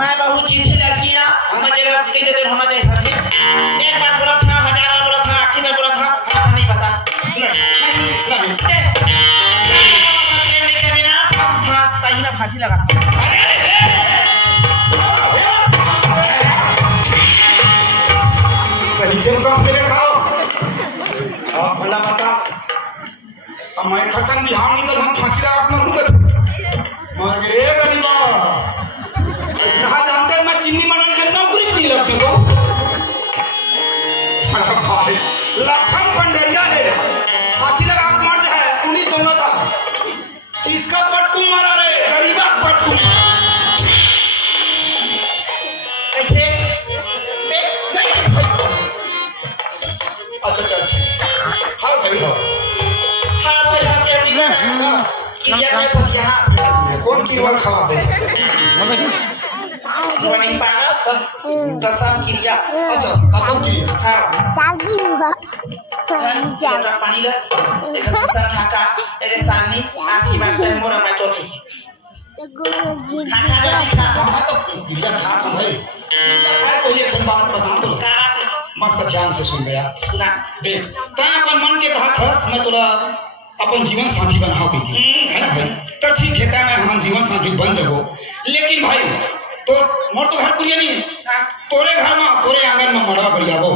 मैं बहुत चीज से लड़कियां मुझे रब के देते होना चाहिए सर। एक बार बोला था, 1000 बार बोला था, आखिरी बार बोला था, पता नहीं पता। नहीं के बिना हां ताई ना फांसी लगा। सही चमका मेरे खाओ आप भला बता अब मैं खसन बिहार निकल हम फांसी लगा मरूंगा मर गए गरीबा इतना जानते मैं चीनी मनन के नौकरी नहीं लगती को भाई लाखन पंडरिया है फांसी लगा मर जाए 19 दोनों था इसका पटकुम मारा रे गरीबा पटकुम ऐसे अच्छा चल हाँ भाई साहब हाँ भाई साहब के लिए किया है पतिया कौन किरवा खावा दे वो नहीं पागा कसम किया अच्छा कसम किया हाँ जागी हुआ जरा पानी ले कसम खाका तेरे सामने आज की बात है मोरा मैं तो नहीं गुरुजी खाका जल्दी खा हाँ तो किरवा खा तुम भाई किरवा खा कोई एक बात बता तो मस्त ध्यान से सुन गया सुना देख ता अपन मन के कहा था मैं तोरा अपन जीवन साथी बनाओ की है ना भाई तो ठीक है मैं हम जीवन साथी बन जाओ लेकिन भाई तो मोर तो घर कुरिया नहीं तोरे घर में तोरे आंगन में मड़वा बढ़िया वो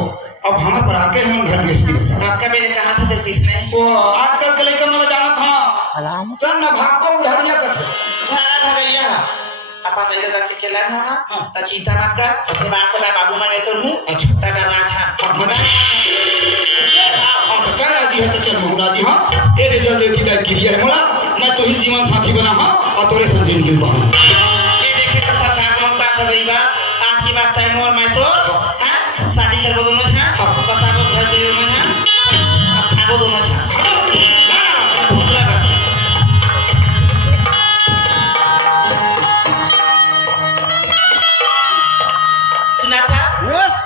अब हम पर आके हम घर बेचती बसा आपका मैंने कहा था तो किसने वो आजकल के लड़का मैं जाना था चल ना भाग को उड़ा दिया कर सारा भगैया अपन इधर तक के लड़ हां तो चिंता मत कर ये बात तो मैं बाबू माने तो हूं अच्छा तड़ा राजा मना हाँ तो क्या राजी है तो चल मोहरा जी हाँ ये रिजल्ट देखी दाई गिरिया है मोला मैं तो ही जीवन साथी बना हाँ और तोरे संग जिंदगी बहा ये देखे तो सब काम बात है गरीबा आज की बात है मोर मैं तो हां शादी करबो दोनों हां बस आप घर के में हां अब खाबो दोनों हां भूख लगा सुना था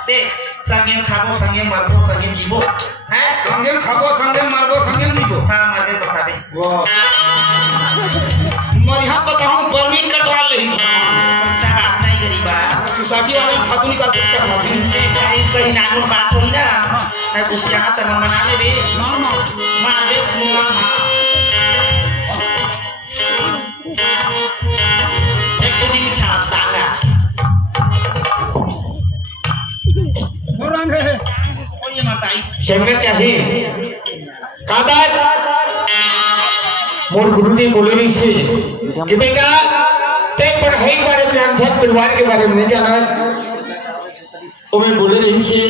देख संगे खाबो संगे मरबो संगे जीवो हैं संगे खाबो संगे मारबो संगे जीवो हां मरे बताबे वाह मरिया बताऊं परमिट कटवा लेही ऐसा बात नहीं गरीबा सोसाइटी वाले खातूनी का कर माथी कहीं नानू बात होई ना मैं कुछ यहाँ तक मना ले रे मार दे खून एक तो नहीं छा सागा मोरंग है कोई ये मत आई समझना चाहिए कादार मोर गुरुजी बोले रही से कि बेटा ते पढ़ाई के बारे में जानता है परिवार के बारे में नहीं जाना तो मैं बोले रही से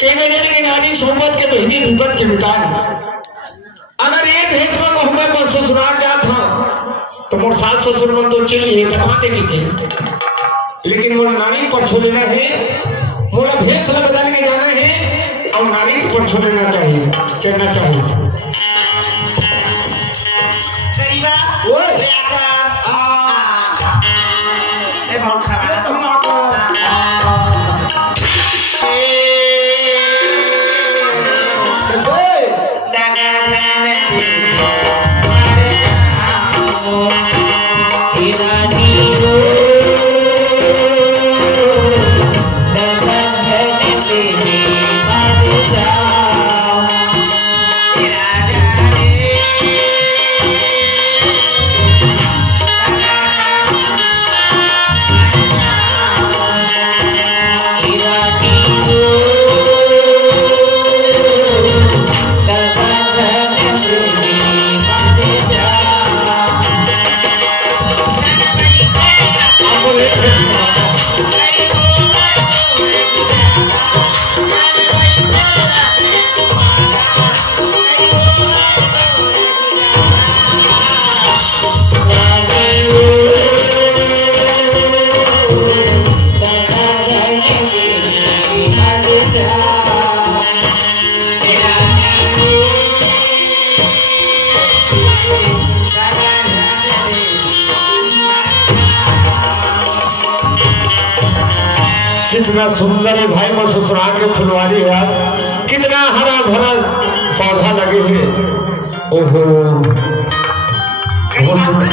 कि मेरे लिए नानी सोमत के बहनी विपत के मितान अगर ये भेष में को हमें पर ससुराल जा था तो मोर सास ससुर में तो चली है दबाते की थे लेकिन मोर नानी पर छोड़ना है मोरा भेष में बदल के जाना है और नारी पर छोड़ना चाहिए चलना चाहिए गरीबा ओए ले आजा ए बहुत खाना तुम आको दादा जाने कितना सुंदर है भाई वो ससुराल के फुलवारी है कितना हरा भरा पौधा लगे हैं ओहो बहुत सुंदर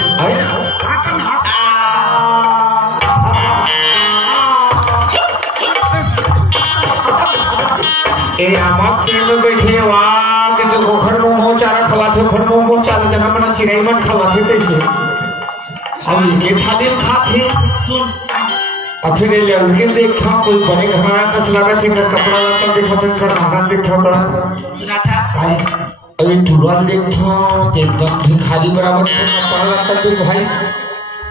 ए आमा पेड़ में बैठे वाह के गोखर मोमो चारा खवाथे खर मोमो चारा जना मना चिड़ै मन खवाथे तैसे हम के थाली खाथे सुन और फिर ये लड़के देखा कोई बड़े घराना कस लगा थे कर कपड़ा लता देखा था कर धागा देखा था सुना था अभी टुरल देखा एकदम भिखारी बराबर था कपड़ा लता देख भाई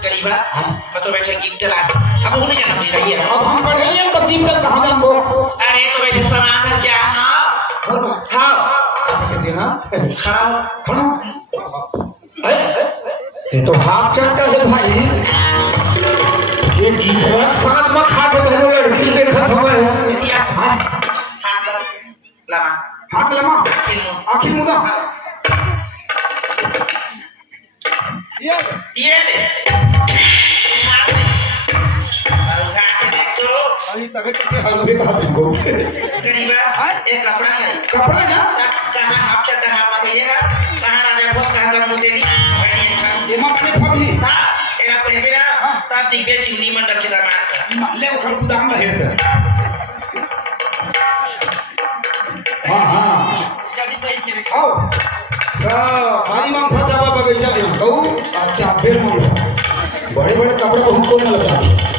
करीबा मैं तो बैठे गिफ्ट ला अब उन्हें जाना नहीं रही है अब हम पढ़ रहे हैं कदीम का कहाँ जान वो अरे तो बैठे सामान है क्या हाँ कैसे देना खड़ा हो खड़ा हो। ये तो हाफ चक्का है भाई ये गिफ्ट साथ में खा के बहनों लड़की देखा था मैं बेटिया हाथ लगा हाथ लमा आखिर मुदा ये ले अभी तबे कैसे हलवे का हाथ को करीबा एक कपड़ा है कपड़ा ना कहाँ हाफ चट्टा हाफ ना भैया कहाँ राजा भोज कहाँ का मुतेरी बड़ी अच्छा ये मां मैंने फबी ता एरा पहले ना तब दिव्य चिमनी मंडल के दामाद ले वो खर गुदाम में हेरता हां हां जल्दी पैसे के आओ सा खाली मांसा चाबा बगीचा में कहू अच्छा फिर मांसा बड़े बड़े कपड़े बहुत कौन न चाहते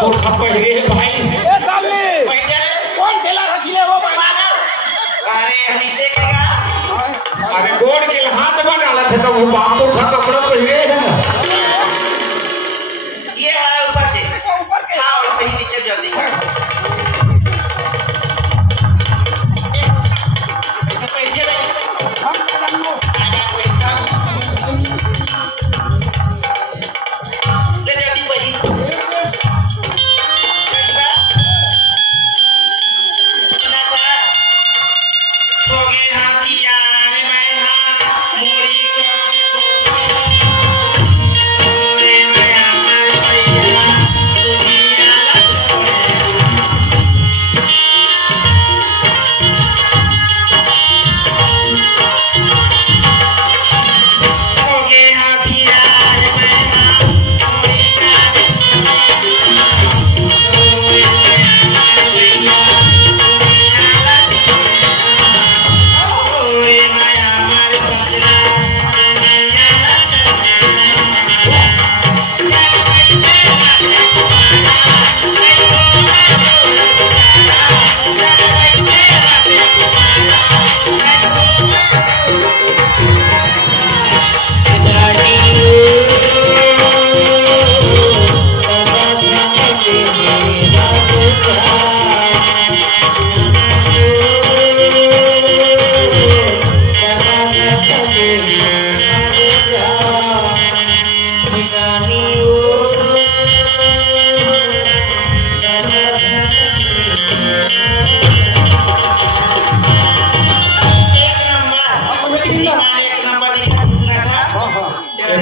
तो खपहरे भाई ए सामने पहले कौन ठेला रसीले वो अरे नीचे का अरे गोड़ के हाथ में डाला था तो वो बापू का कपड़ा पहरे है ये है ऊपर के ऊपर के हाँ और कहीं नीचे जल्दी पैसे हम चलेंगे ले जल्दी पैसे हो गए हाथियार मैं हाँ मोरी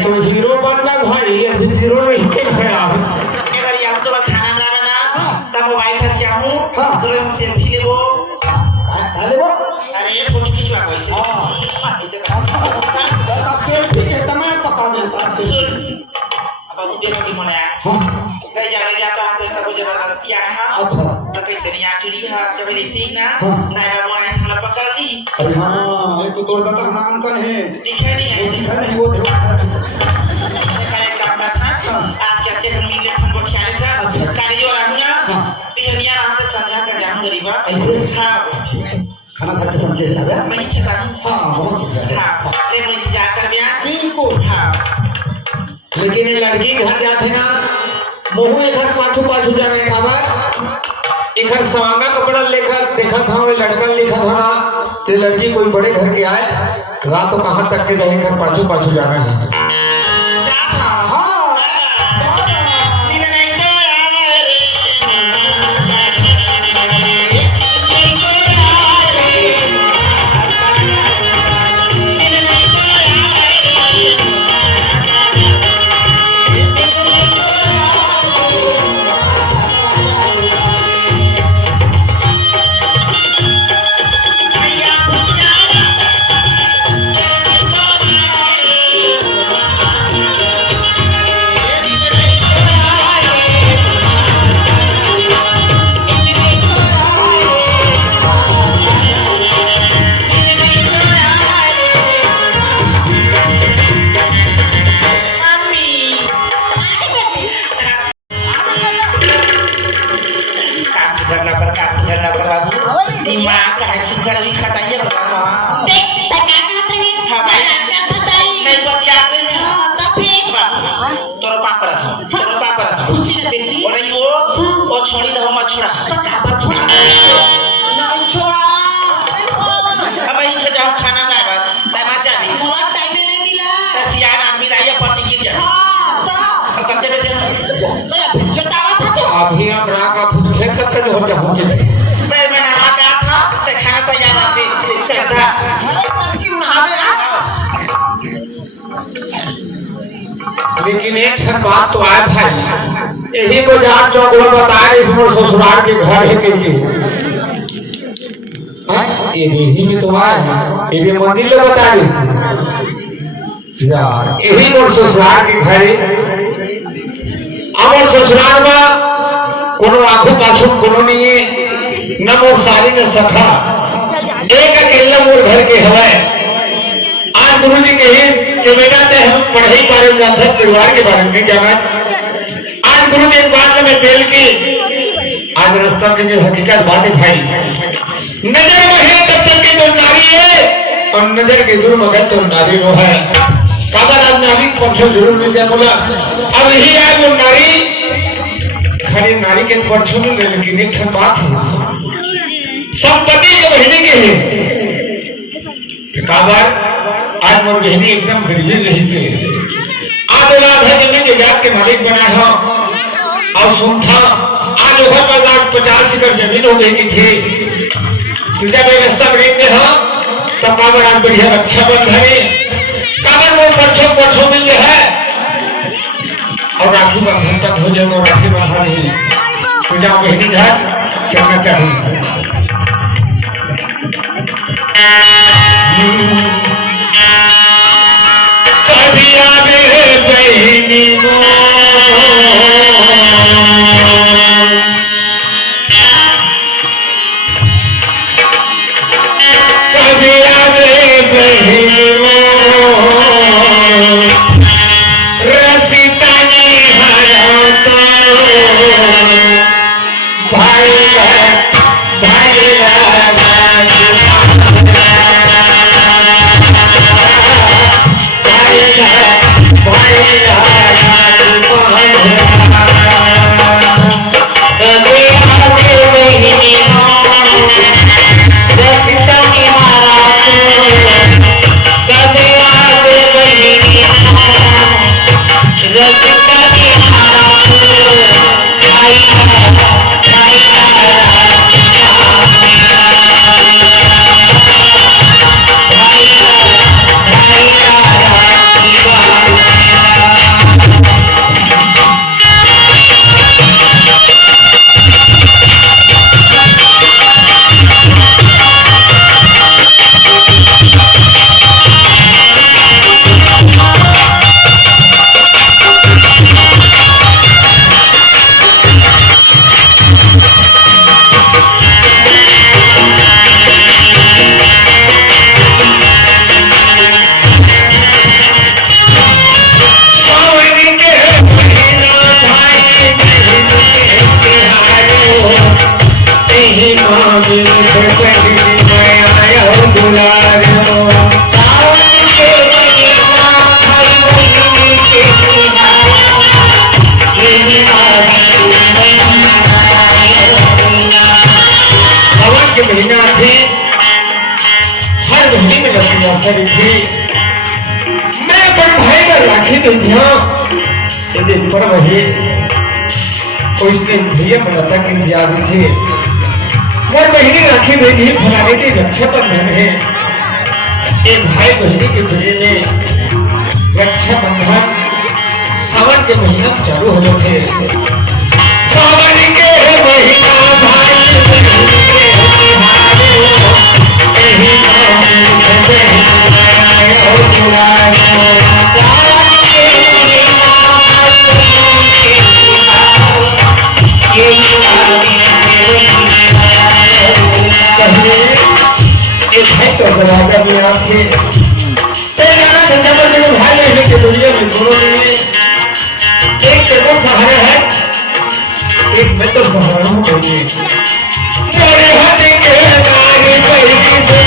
तो हीरो बनना भाई अभी जीरो नहीं खेल है आप अगर यहाँ तो खाना बनाना तब मोबाइल से क्या हूँ हाँ। तो सेल्फी ले वो अरे वो अरे फोटो खिंचवा वैसे हाँ। ऐसे कर सेल्फी के तमे पका देता सुन अब वो देखो कि मने हां कहीं जा रही आप हाथ में कुछ जबरदस्ती आ रहा अच्छा तो कैसे नहीं आखिरी है जब ऐसे ना हाँ। नहीं बाबू ने हमला पकड़ ली अरे हाँ ये तो तोड़ दाता हमारा अंकल है दिखे नहीं वो है दिखा नहीं वो देखो ऐसा एक काम था आज के अच्छे हम मिले हमको ख्याल था अच्छा। काली जो रहू ना हाँ। पिहनिया रहा तो समझा कर जाऊं गरीबा ऐसे? हाँ खाना खा के समझे लगा मैं ही चला हूं हाँ बहुत हाँ ले मुझे इंतजार कर बिया बिल्कुल हाँ लेकिन ये लड़की घर जाते ना मोहू घर पाछू पाछू जाने का बाद एक घर सवांगा कपड़ा लेकर देखा था वो लड़का लिखा था ना ये लड़की कोई बड़े घर के आए रात तो कहाँ तक के जाए घर पाछू पाछू जाना है जा था हाँ नींद नहीं तो आवे एक ठन बात तो आया भाई यही बाजार चौक में बताया इस मोर ससुराल के घर है के ये यही में तो आया ये भी मंदिर ले बता दी यार यही मोर ससुराल के घर है আমার ससुराल में कोनो आंखों पाछू कोनो नहीं है न मोर सारी न सखा एक अकेला मोर घर के हवा आज गुरु जी कहे कि बेटा ते हम पढ़ाई बारे में जानते परिवार के बारे में जाना आज गुरु जी एक बात में तेल की आज रास्ता में जो हकीकत बात है भाई नजर में है तब तक की जो नारी है और नजर के दूर मगर तो नारी वो है काबर आज नारी परसों जरूर मिल जाए बोला अब यही आज वो नारी खाली नारी के परसों में ले लेकिन एक ठन बात है संपत्ति जो बहनी के है काबर आज मोर बहनी एकदम गरीबी रही से आज रात है जमीन जात के मालिक बना हो और सुनता आज ओवर बाजार 50 एकड़ जमीन हो गई की थी तुझे व्यवस्था बनेंगे हो तो काबर आज बढ़िया रक्षाबंधन है काबर वो परसों मिल है और राखी बंधन तक हो जाए राखी बंधा नहीं तुझे बहनी घर चलना चाहिए कभी आवे बहनी कभी आवे बहनी रसीता नहीं हरा तो भाई महीना थे हर महीने में लड़की मौका थी मैं अपन भाई का राखी देती हूँ पर वही उसने भैया बनाता कि जाती थी और महीने राखी देती फलाने की रक्षाबंधन है एक भाई बहनी के जुड़े में रक्षाबंधन सावन के महीना चालू हो जाते सावन के महीना भाई दरवाजा में आके भाई लेने के दुनिया में दोनों ने एक तेरे सहारा है एक मैं तो सहारा हूँ मेरे हाथ के नारी पहली से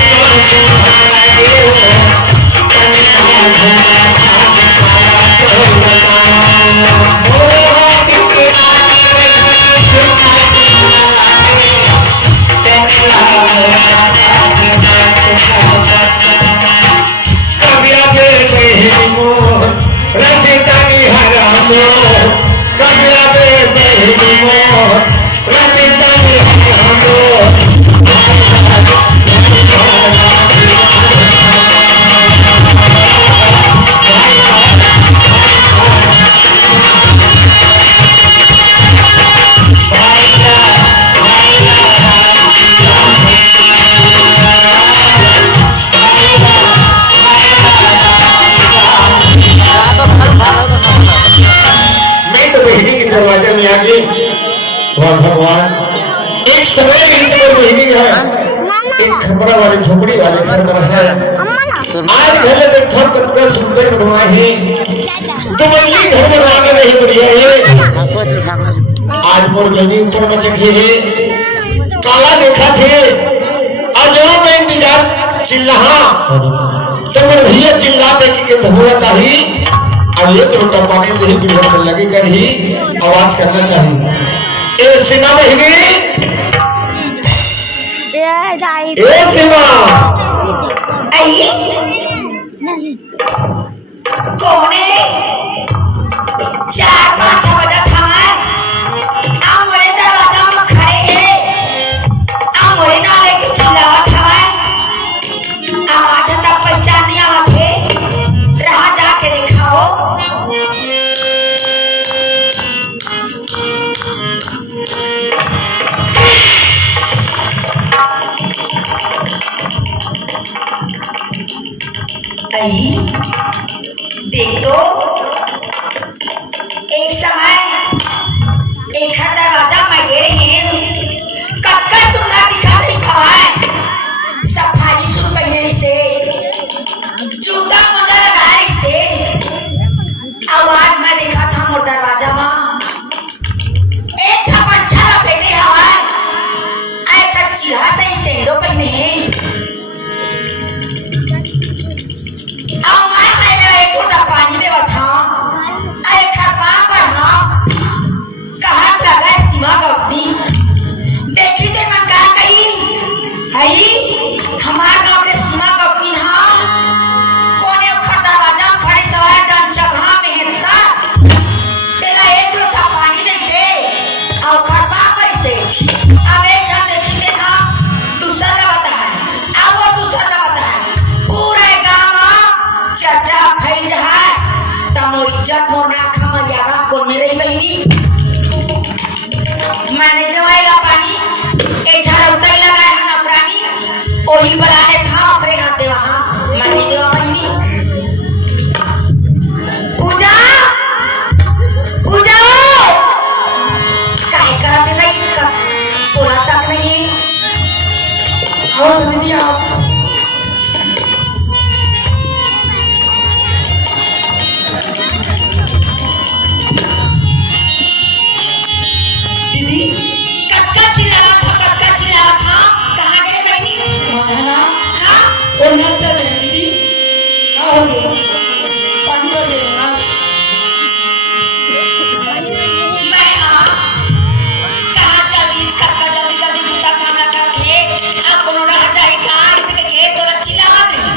कभी में आगे वाह भगवान एक समय महीने है एक खपरा वाले झोपड़ी वाले घर में है आज घर में थोड़ा कतका सुंदर बनवा है दुबई घर बनवाने नहीं बढ़िया है आज मोर गली ऊपर में जगह है काला देखा थे और जो मैं इंतजार चिल्लाहा तो मेरे भैया चिल्लाते कि धुआता ही अब एक लोटा पानी नहीं पीने में लगे कर ही आवाज करना चाहिए ए सीमा बहिनी ए सीमा आई कौन है 4-5 बजे थमा आ मोरे दरवाजा में खड़े हैं आ मोरे नाले की चिल्लावट हवा आवाज तक पहचान नहीं आवत है रहा जाके दिखाओ आई देख तो एक समय एक दरवाजा में गिरे हैं कतका सुंदर दिखा रही सवाई सफारी सुन पहले से जूता मोजा लगा रही से आवाज में देखा था मोर दरवाजा में एक था पंछा लपेटे हवा एक था चिढ़ा से सेंडो पहने हैं एक लोटा पानी में बता एक खरपा पर हाँ कहा लगा सीमा अपनी देखी ते मन का कही हई हमार गांव के सीमा अपनी हाँ कोने खटा बाजा खड़ी सवार डन जगह में हेता तेरा एक लोटा पानी दे से और खरपा पर से अब एक छन देखी ते था दूसरा ना बता है अब वो दूसरा ना बता है पूरे गांव चर्चा फैल जाए तमो इज्जत मोर ना खमर यादा कोन मेरे बहनी मैंने दवाई पानी ए झाड़ उतर लगा है ना प्राणी ओही बनाने था ओकरे हाथे वहां मैंने देवा बहनी पूजा पूजा काय करते नहीं पूरा तक नहीं आओ दीदी आओ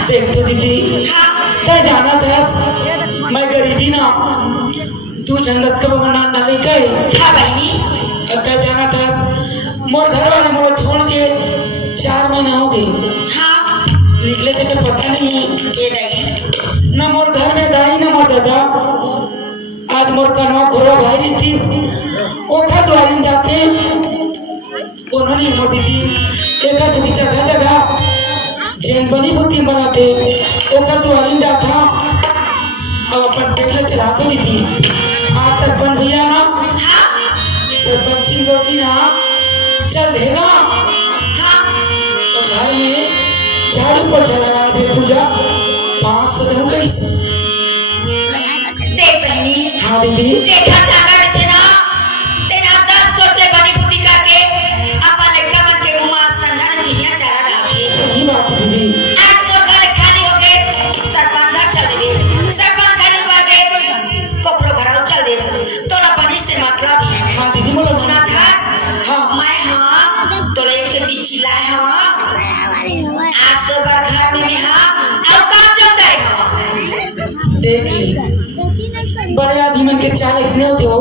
देख तो दीदी ते जाना दस मैं गरीबी ना तू जंगत का बना डाली गई हाँ बहनी अगर जाना दस मोर घर वाले मोर छोड़ के 4 महीने हो गए हाँ निकले थे पता नहीं है ये नहीं न मोर घर में दाई न मोर दादा आज मोर कनवा घोड़ा भाई नीतीश ओखा द्वारिन जाते उन्होंने मोर दीदी एक से जगह जगह जैन बनी बुद्धि बनाते ओकर द्वारिन जाता अब अपन पेट चलाते दीदी आज सरपंच भैया ना सरपंच जी ना चल देगा तो घर में झाड़ू पोछा लगा दे पूजा 500 दूं कैसे देख बहनी हाँ दीदी देखा जाना रहते ना तेना 10 को से बनी बुद्धि करके अपन लड़का बन के मुंह में संझान बिहिया चारा डालके सही बात है दीदी आज मोर घर खाली हो गए सरपंच घर चल देवे सरपंच घर पर गए कोकरो घर चल दे तो ना बनी से मतलब है हाँ दीदी बोलो सुना था हाँ मैं हाँ तो एक से बीच चिल्लाए हवा आज तो बार घर में हाँ और काम जम गए हवा देख ले बड़े आदमी मन के 40 नहीं होते हो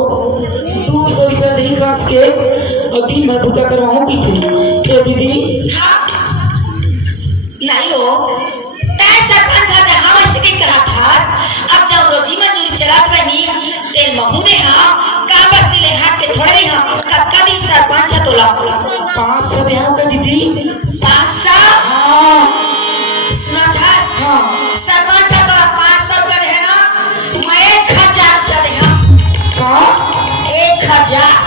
200 रुपया नहीं कास के और 3 भर पूजा करवाऊं की थे ए दीदी हाँ नहीं हो तय सरपंच घर हाँ वैसे के कहा था अब जब रोजी मंजूरी चलात बनी तेल महू दे हाँ का बस दिले हाथ के थोड़े रही हाँ कक्का दिन सरपंच तोला 500 दे का दीदी 500 हाँ सुना था हाँ सरपंच तोला 500 रुपया दे ना मैं 1000 रुपया दे हाँ का 1000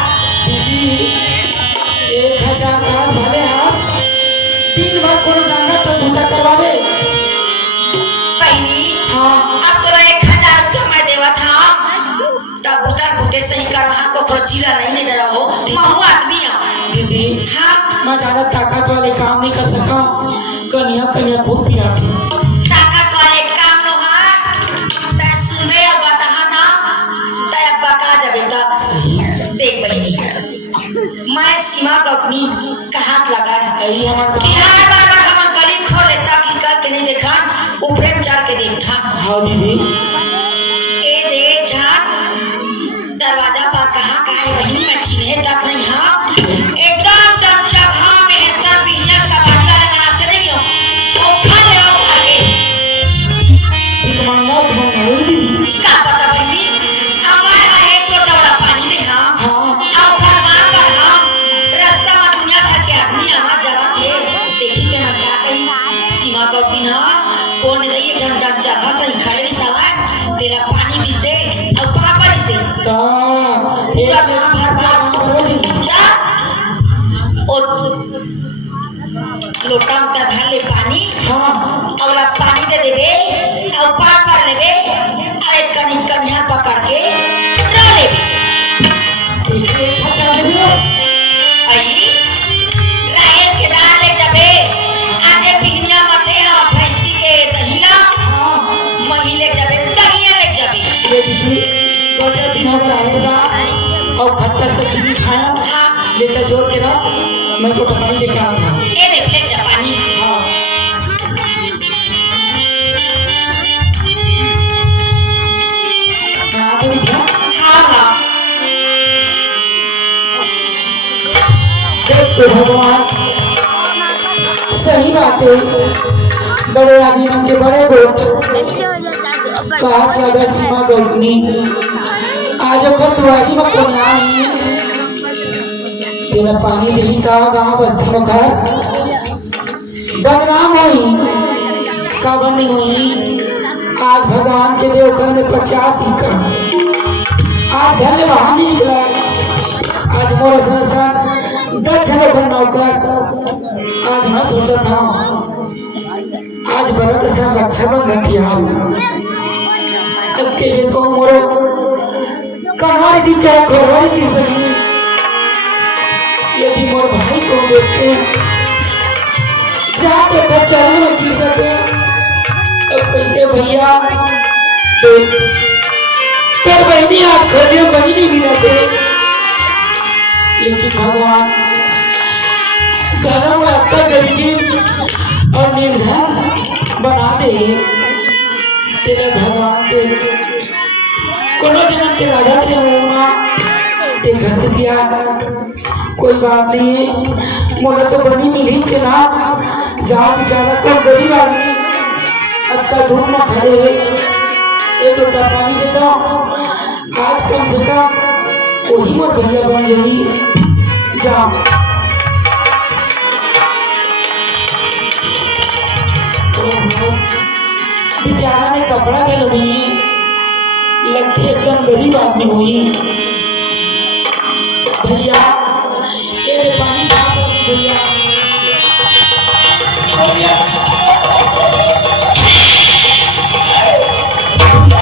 करहा को खरोचीला नहीं डरा हो महू आदमी आ दीदी हाँ मैं ज्यादा ताकत वाले काम नहीं कर सका कन्या कन्या खूब पिलाती ताकत वाले काम नो हा तै सुनबे अब बता ना तै बका जबे तक देख बहिनी मैं सीमा को अपनी कहात लगा अरे हमारे कि हर बार हम गली खोल लेता कि कर के नहीं देखा ऊपर चढ़ के देखा हाँ दीदी ए दे झाट दरवाजा पर कहाँ है वही मैं चिन्हे तक नहीं हाँ एकदम जब जगह में है तब बिना कबाड़ा बनाते नहीं हो सोखा ले आओ आगे एक मांगा तुम्हारा दीदी का पता भाई हमारा है तो डबरा पानी दे हाँ हाँ आओ घर मार पर हाँ रास्ता में दुनिया भर के आदमी आवा जावा थे देखी के ना क्या कही सीमा को बिना कौन गई झंडा जगह से खड़े नहीं सवार तेरा पानी भी से और पापड़ से का पूरा गांव भर बार जा ओ लोटा में धर ले पानी हाँ अगला पानी दे देबे और पापड़ लेबे और एक कनी कन्या पकड़ के रो लेबे एक खचा देबो आई रायत के दाल ले जाबे आज पिनिया मथे हा भैंसी के दहिया महिले जाबे दहिया ले जाबे ये दीदी गजब दिन अगर आएगा और खट्टा सब्जी भी खाया हाँ लेकर जोड़ के रख मैं को पानी लेके आऊंगा ए ले जा पानी हाँ हाँ तो क्या हाँ हाँ देख तो भगवान सही बात है बड़े आदमी के बड़े गोट कहा कि अगर सीमा गौतनी आज अगर तुम्हारी में कौन आई तेरा पानी दही का गाँव बस्ती में घर बदनाम हुई का बनी हुई आज भगवान के देवघर में 50 एकड़ आज घर में बाहर नहीं निकला आज मोर संसार 10 जनों नौकर आज मैं सोचा था आज बड़ा कैसा रक्षाबंधन की हाल अब के लिए को मोरो कन्वाई दी चाहे खोरवाई की बनी यदि मोर भाई को देखते जाके तो चरण में गिर सके अब कहते भैया तेरे बहनी आज खोजे बहनी भी रहते लेकिन भगवान घर में अक्का गरीबी और निर्धन बना दे तेरे भगवान के कोनो जन्म के राजा के होना ते घर से दिया कोई बात नहीं मोला तो बनी मिली चला जहाँ बेचारा को गरीब आदमी अच्छा धूप में खड़े एक लोटा पानी देता आज कम से कम वही मोर भैया बन गई जा बेचारा ने कपड़ा के लोगी लगती एकदम गरीब आदमी हुई भैया ये पानी भैया